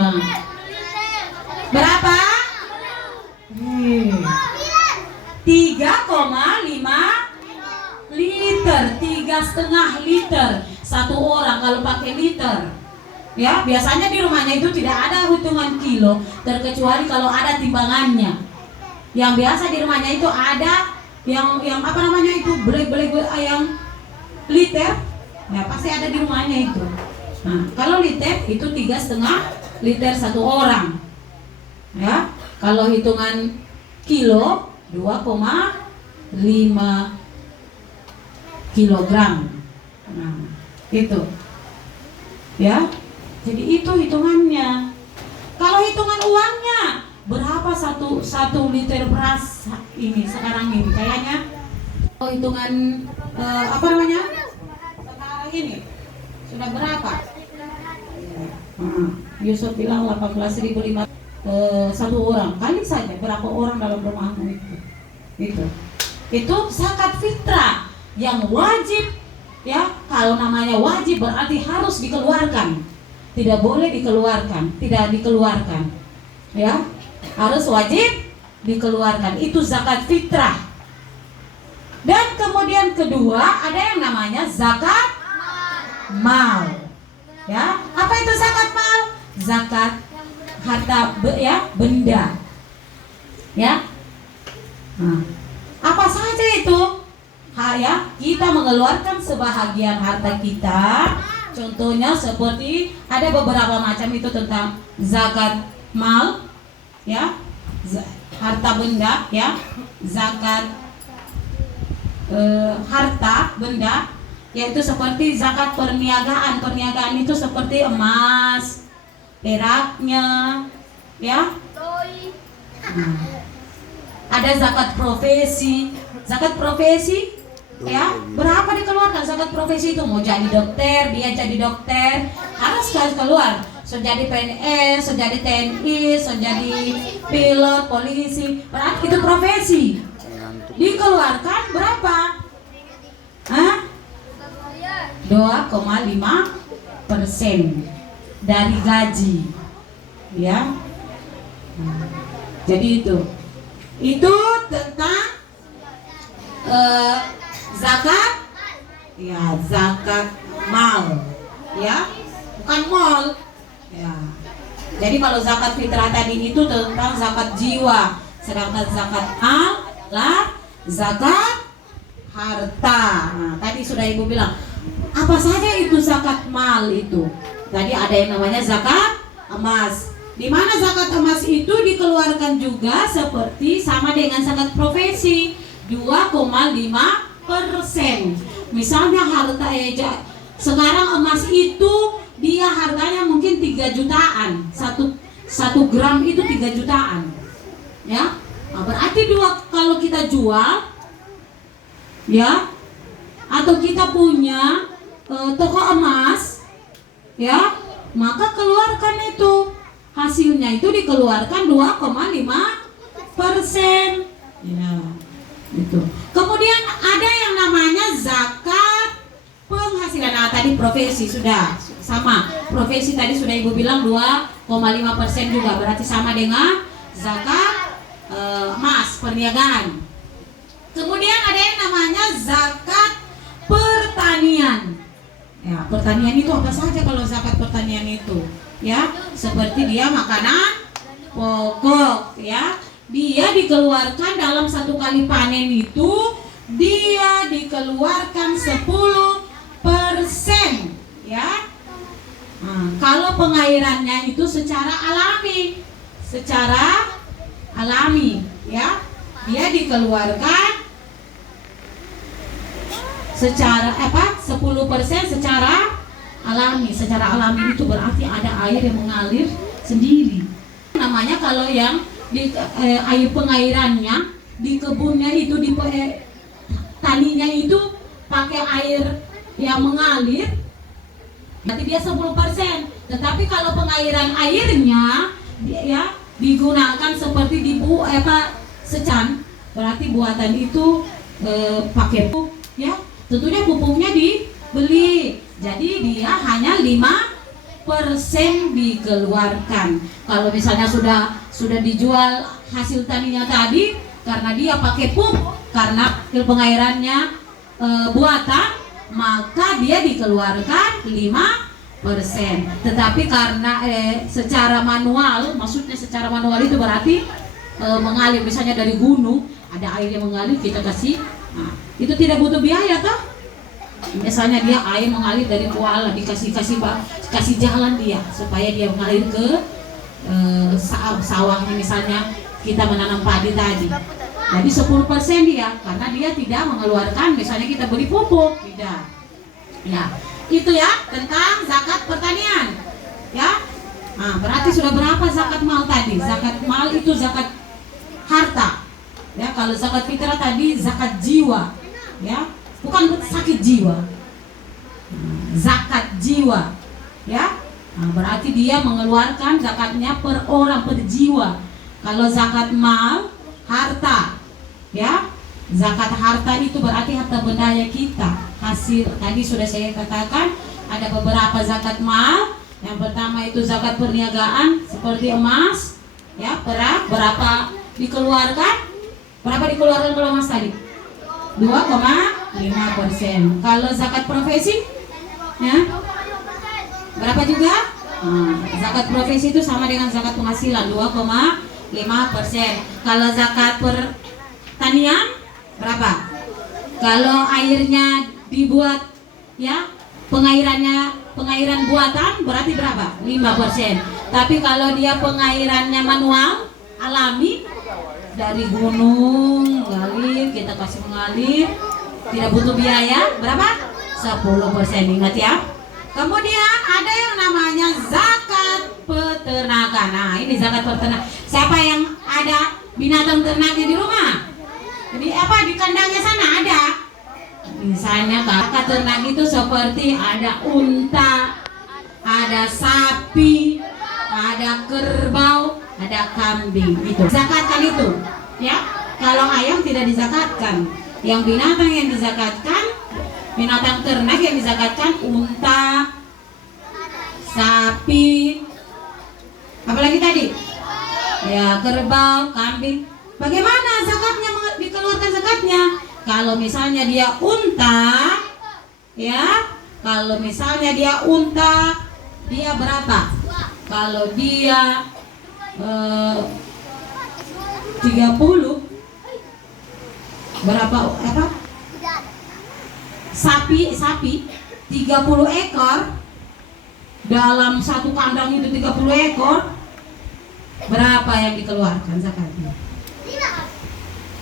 Gimana? Berapa? 3,5 liter, 3,5 liter satu orang kalau pakai liter. Ya, biasanya di rumahnya itu tidak ada hitungan kilo, terkecuali kalau ada timbangannya. Yang biasa di rumahnya itu ada yang apa namanya itu belek ayam liter, ya pasti ada di rumahnya itu. Nah, kalau liter itu 3,5 liter satu orang. Ya, kalau hitungan kilo 2,5 kilogram. Nah, itu. Ya. Jadi itu hitungannya. Kalau hitungan uangnya, berapa satu liter beras ini sekarang ini? Kayaknya hitungan apa namanya? Sekarang ini sudah berapa? Yusuf bilang 18.500 satu orang. Kali saja berapa orang dalam rumahmu itu zakat fitrah yang wajib, ya. Kalau namanya wajib berarti harus dikeluarkan, tidak boleh tidak dikeluarkan, ya, harus wajib dikeluarkan. Itu zakat fitrah. Dan kemudian kedua ada yang namanya zakat mal, ya. Apa itu zakat mal? Zakat harta, ya, benda, ya. Nah, apa saja itu? Ya, kita mengeluarkan sebahagian harta kita. Contohnya seperti ada beberapa macam itu tentang zakat mal, ya, harta benda, ya, zakat harta benda, yaitu seperti zakat perniagaan. Perniagaan itu seperti emas, peraknya, ya. Ada zakat profesi. Zakat profesi, ya, berapa dikeluarkan zakat profesi itu? Mau jadi dokter, dia jadi dokter, harus keluar. So jadi PNS, so jadi TNI, so jadi pilot, polisi, berarti itu profesi. Dikeluarkan berapa? 2,5% dari gaji, ya. Jadi itu tentang zakat, ya, zakat mal, ya, bukan mall, ya. Jadi kalau zakat fitrah tadi itu tentang zakat jiwa, sedangkan zakat mal lah zakat harta. Nah, tadi sudah ibu bilang apa saja itu zakat mal itu. Tadi ada yang namanya zakat emas. Di mana zakat emas itu dikeluarkan juga seperti sama dengan zakat profesi, 2,5%. Misalnya harta sekarang emas itu dia harganya mungkin 3 jutaan. Satu gram itu 3 jutaan. Ya. Nah, berarti kalau kita jual, ya, atau kita punya toko emas, ya, maka keluarkan itu. Hasilnya itu dikeluarkan 2,5%. Ya. Itu. Kemudian ada yang namanya zakat penghasilan. Nah, tadi profesi sudah sama. Profesi tadi sudah ibu bilang 2,5% juga, berarti sama dengan zakat emas, perniagaan. Kemudian ada yang namanya zakat pertanian. Ya, pertanian itu apa saja kalau zakat pertanian itu? Ya, seperti dia makanan pokok, ya. Dia dikeluarkan dalam satu kali panen itu dia dikeluarkan 10%, ya. Nah, kalau pengairannya itu secara alami, ya, dia dikeluarkan secara 10% secara alami. Secara alami itu berarti ada air yang mengalir sendiri. Namanya kalau yang di air pengairannya di kebunnya itu di taninya itu pakai air yang mengalir, berarti dia 10%. Tetapi kalau pengairan airnya ya digunakan seperti secan, berarti buatan itu pakai pupuk, ya. Tentunya pupuknya dibeli. Jadi dia hanya 5%. dikeluarkan. Kalau misalnya sudah dijual hasil taninya tadi, karena dia pakai pupuk, karena hasil pengairannya buatan, maka dia dikeluarkan 5%. Tetapi karena secara manual, maksudnya secara manual itu berarti mengalir, misalnya dari gunung ada air yang mengalir, kita kasih, nah, itu tidak butuh biaya toh. Misalnya dia air mengalir dari kuala, kasih jalan dia supaya dia mengalir ke sawahnya, misalnya kita menanam padi tadi. Jadi 10% dia, karena dia tidak mengeluarkan, misalnya kita beri pupuk, tidak. Ya, itu ya tentang zakat pertanian. Ya, nah, berarti sudah berapa zakat mal tadi? Zakat mal itu zakat harta. Ya, kalau zakat fitrah tadi zakat jiwa. Ya, bukan sakit jiwa. Zakat jiwa. Ya, nah, berarti dia mengeluarkan zakatnya per orang, per jiwa. Kalau zakat mal, harta. Ya, zakat harta itu berarti harta bendanya kita. Hasil tadi sudah saya katakan ada beberapa zakat mal. Yang pertama itu zakat perniagaan seperti emas, ya, perak. Berapa dikeluarkan? Berapa dikeluarkan kalau emas tadi? 2,5%. Kalau zakat profesi, ya, berapa juga? Zakat profesi itu sama dengan zakat penghasilan, 2,5%. Kalau zakat pertanian berapa? Kalau airnya dibuat, ya, pengairan buatan berarti berapa? 5%. Tapi kalau dia pengairannya manual, alami, dari gunung mengalir, kita kasih mengalir, tidak butuh biaya, berapa? 10%. Ingat ya. Kemudian ada yang namanya zakat peternakan. Nah, ini zakat peternakan. Siapa yang ada binatang ternaknya di rumah? Jadi apa, di kandangnya sana ada. Misalnya zakat ternak itu seperti ada unta, ada sapi, ada kerbau, ada kambing, itu zakatkan itu, ya. Kalau ayam tidak dizakatkan. Yang binatang yang dizakatkan, binatang ternak yang dizakatkan unta, sapi, apalagi tadi, ya, kerbau, kambing. Bagaimana zakatnya, dikeluarkan zakatnya? Kalau misalnya dia unta, ya, kalau misalnya dia unta, dia berapa? Kalau dia 30, berapa, apa? Sapi 30 ekor, dalam satu kandang itu 30 ekor, berapa yang dikeluarkan zakatnya?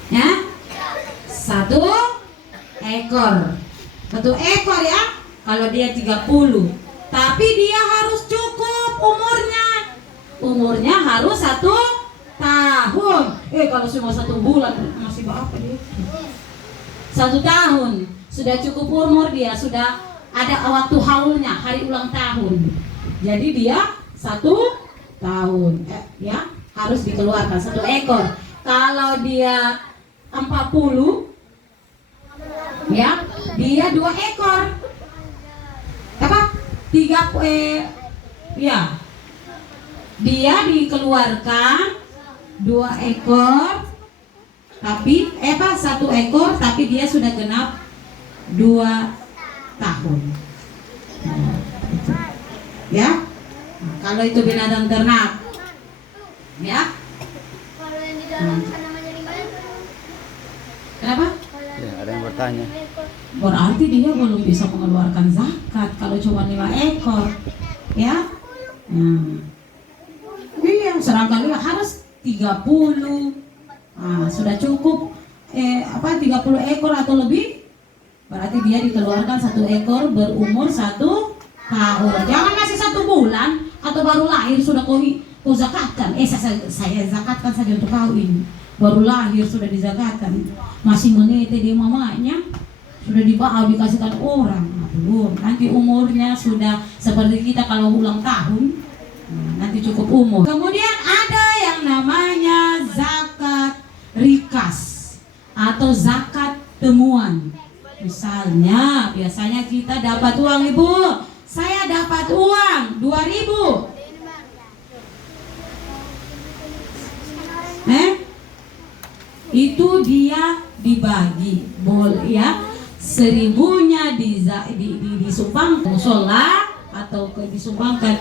Ya, 1 ekor. 1 ekor, ya. Kalau dia 30, tapi dia harus cukup umurnya harus 1 tahun. Kalau cuma 1 bulan masih berapa dia? 1 tahun sudah cukup umur, dia sudah ada waktu haulnya, hari ulang tahun. Jadi dia 1 tahun, ya, harus dikeluarkan 1 ekor. Kalau dia 40, ya, dia 2 ekor. Apa? 3, ya. Dia dikeluarkan 2 ekor, tapi 1 ekor, tapi dia sudah genap 2 tahun. Nah, itu. Ya. Nah, kalau itu binatang ternak, ya. Kalau yang di dalam namanya gimana? Kenapa? Ya, ada yang bertanya. Berarti dia belum bisa mengeluarkan zakat kalau cuma 5 ekor, ya. Iya, sedangkan dia harus 30. Sudah cukup 30 ekor atau lebih, berarti dia dikeluarkan 1 ekor berumur 1 tahun. Jangan masih 1 bulan atau baru lahir sudah kau zakatkan. Saya zakatkan saja untuk kau ini. Baru lahir sudah dizakatkan, masih menete di mamanya, sudah dibawa dikasihkan orang. Aduh, nanti umurnya sudah seperti kita kalau ulang tahun, nanti cukup umur. Kemudian ada yang namanya zakat rikas atau zakat temuan. Misalnya biasanya kita dapat uang, Ibu, saya dapat uang 2.000, itu dia dibagi, boleh ya, 1.000-nya disumbangkan musola atau disumbangkan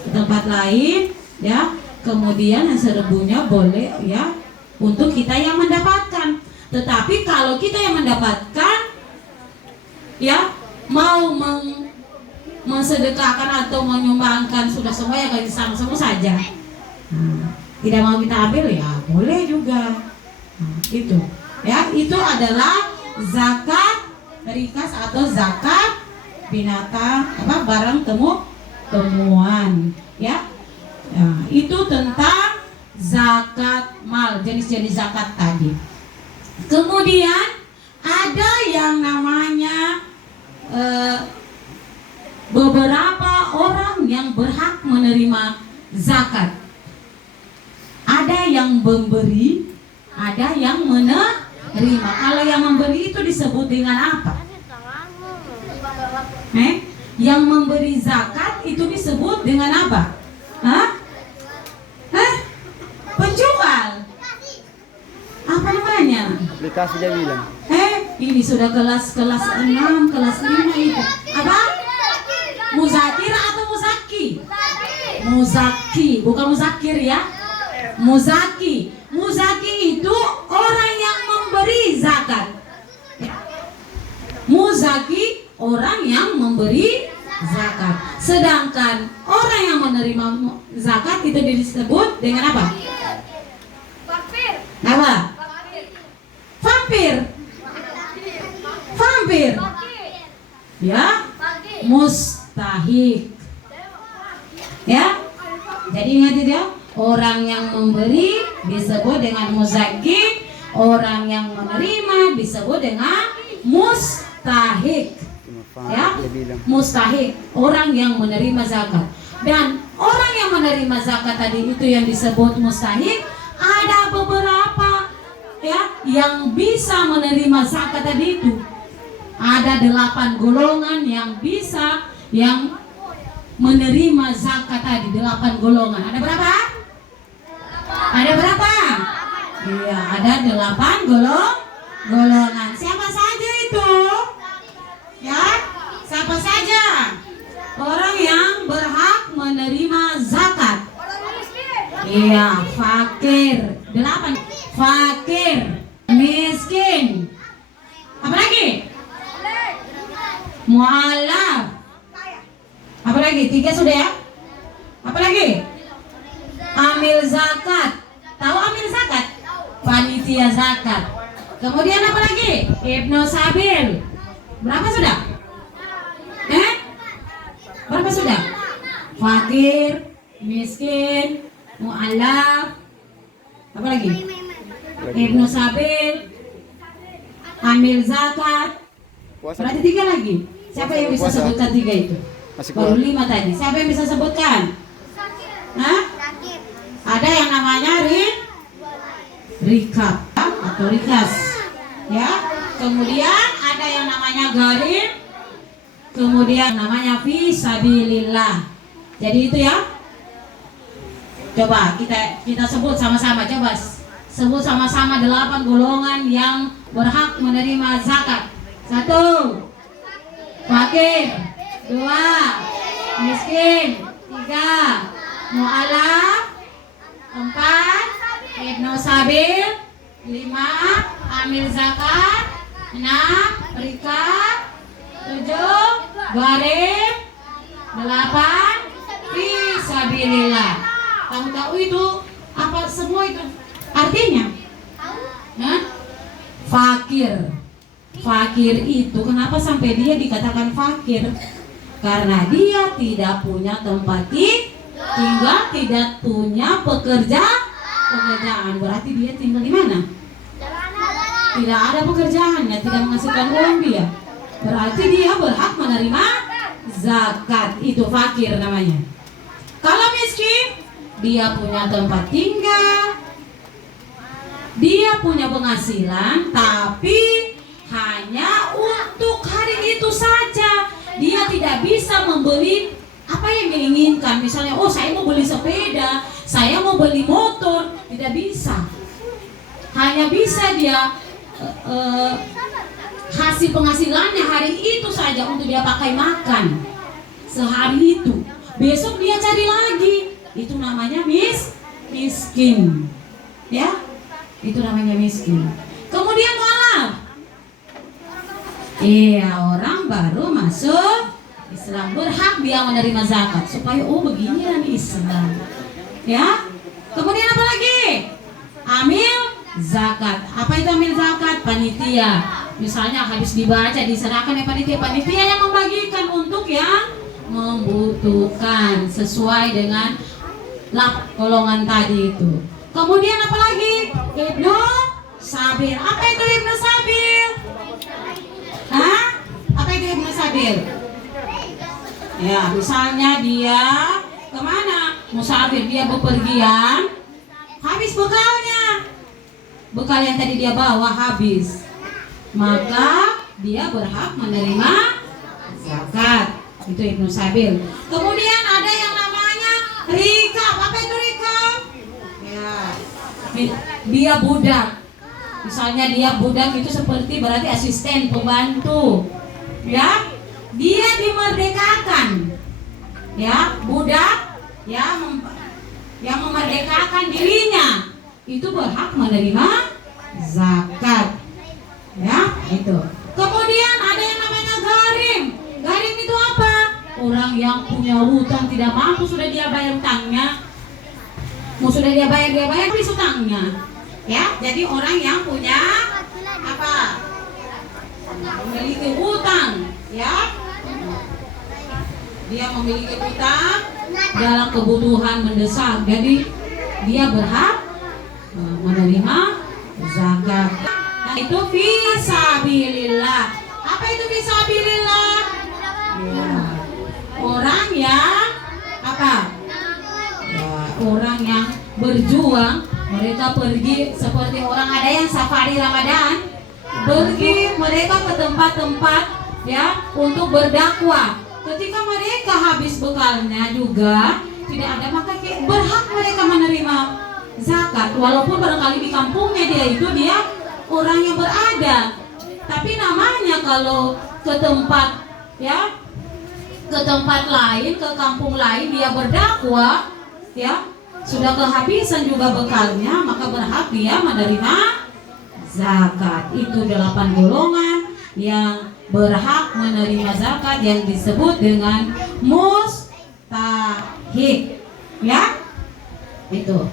ke tempat lain ya, kemudian yang 1.000-nya boleh ya untuk kita yang mendapatkan. Tetapi kalau kita yang mendapatkan ya mau mensedekahkan atau menyumbangkan sudah semua ya gaji sama-sama saja. Tidak mau kita ambil ya boleh juga. Itu ya, itu adalah zakat rikas atau zakat binatang barang temuan ya. Itu tentang zakat mal, jenis-jenis zakat tadi. Kemudian ada yang namanya beberapa orang yang berhak menerima zakat. Ada yang memberi, ada yang menerima. Kalau yang memberi itu disebut dengan apa? Yang memberi zakat itu disebut dengan apa? Penjual. Apa namanya? Aplikasi dia bilang. Ini sudah kelas 6, kelas 5 itu. Apa? Muzakir atau muzaki? Muzaki, bukan muzakir ya. Muzaki. Muzaki itu orang yang memberi zakat. Muzaki orang yang memberi zakat. Sedangkan orang yang menerima zakat itu disebut dengan apa? Apa? Vampir. Vampir. Ya? Mustahik. Ya? Jadi ingat itu ya. Orang yang memberi disebut dengan muzaki, orang yang menerima disebut dengan mustahik. Ya, mustahik, orang yang menerima zakat. Dan orang yang menerima zakat tadi itu yang disebut mustahik, ada beberapa ya yang bisa menerima zakat tadi itu. Ada 8 golongan yang bisa yang menerima zakat tadi, 8 golongan. Ada berapa? Ada berapa? Iya, ada 8 golongan. Siapa saja itu? Ya, siapa saja? Orang yang berhak menerima zakat. Iya, fakir. 8. Fakir, miskin. Apa lagi? Mu'alaf. Apa lagi? 3 sudah ya? Apa lagi? Amil zakat. Tahu amil zakat? Panitia zakat. Kemudian apa lagi? Ibnu Sabil. Berapa sudah? Berapa sudah? Fakir, miskin, mu'alaf. Apa lagi? Ibnu Sabil, amil zakat. Berarti 3 lagi. Siapa yang bisa sebutkan 3 itu? Baru 5 tadi. Siapa yang bisa sebutkan? Ada yang namanya rikab atau rikas, ya. Kemudian ada yang namanya garib. Kemudian namanya fisabilillah. Jadi itu ya. Coba kita sebut sama-sama. Coba sebut sama-sama 8 golongan yang berhak menerima zakat. 1. Fakir. 2. Miskin. 3. Mu'alaf. 4. Ibnu Sabil. 5. Amil zakat. 6. Rikab. 7. Gharib. 8. Fisabilillah. Kamu tahu itu apa semua itu artinya? Fakir. Fakir itu kenapa sampai dia dikatakan fakir? Karena dia tidak punya tempat tinggal, tidak punya pekerjaan. Berarti dia tinggal di mana? Tidak ada pekerjaannya, tidak menghasilkan uang dia. Berarti dia berhak menerima zakat. Itu fakir namanya. Kalau miskin, dia punya tempat tinggal, dia punya penghasilan, tapi hanya untuk hari itu saja. Dia tidak bisa membeli apa yang diinginkan. Misalnya, oh saya mau beli sepeda, saya mau beli motor, tidak bisa. hanya bisa dia hasil penghasilannya hari itu saja untuk dia pakai makan sehari itu. Besok dia cari lagi. Itu namanya miskin. Ya, itu namanya miskin. Kemudian mualaf. Iya, orang baru masuk Islam berhak dia menerima zakat supaya begini kan Islam. Ya. Kemudian apa lagi? Amil zakat. Apa itu amil zakat? Panitia. Misalnya habis dibaca diserahkan ya panitia yang membagikan untuk yang membutuhkan sesuai dengan golongan tadi itu. Kemudian apa lagi? Ibnu Sabil. Apa itu Ibnu Sabil? Hah? Apa itu Ibnu Sabil? Ya, misalnya dia kemana? Musafir, dia bepergian, habis bekalnya. Bekal yang tadi dia bawa habis. Maka dia berhak menerima zakat. Itu Ibnu Sabil. Kemudian ada yang namanya rikab. Apa itu rikab? Ya, dia budak. Misalnya dia budak itu seperti berarti asisten, pembantu. Ya, dia dimerdekakan. Ya, budak yang memerdekakan dirinya itu berhak menerima zakat. Ya, itu. Kemudian ada yang namanya garim. Garim itu apa? Orang yang punya hutang tidak mampu sudah dia bayar hutangnya. Sudah dia bayar habis hutangnya. Ya, jadi orang yang punya apa? Memiliki hutang, ya. Dia memiliki hutang dalam kebutuhan mendesak. Jadi dia berhak menerima zakat. Nah, itu fisabilillah. Apa itu fisabilillah? Ya, orang yang apa? Ya, orang yang berjuang. Mereka pergi seperti orang ada yang safari Ramadan, pergi mereka ke tempat-tempat ya untuk berdakwah. Ketika mereka habis bekalnya juga tidak ada, maka berhak mereka menerima zakat. Walaupun barangkali di kampungnya dia orang yang berada, tapi namanya kalau ke tempat ya ke tempat lain, ke kampung lain dia berdakwah ya, sudah kehabisan juga bekalnya, maka berhak dia menerima zakat. Itu 8 golongan yang berhak menerima zakat yang disebut dengan mustahik. Ya, itu.